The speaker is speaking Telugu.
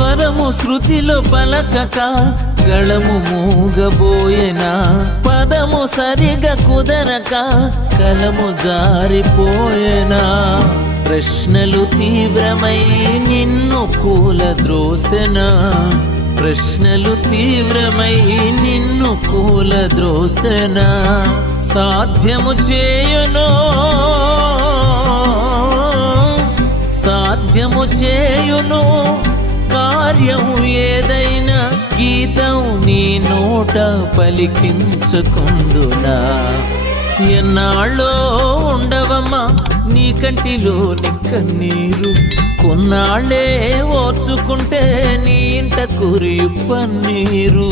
స్వరము శృతిలో పలకక గళము మూగబోయేనా, పదము సరిగా కుదరక కలము జారిపోయేనా. ప్రశ్నలు తీవ్రమై నిన్ను కూలద్రోసెనా, ప్రశ్నలు తీవ్రమై నిన్ను కూలద్రోసెనా. సాధ్యము చేయును, సాధ్యము చేయును కార్యము ఏదైనా, గీతం నీ నోట పలికించకుండునా. ఎన్నాళ్ళో ఉండవమ్మా నీ కంటిలోని కన్నీరు, కొన్నాళ్ళే ఓర్చుకుంటే నీ ఇంట కురియు పన్నీరు.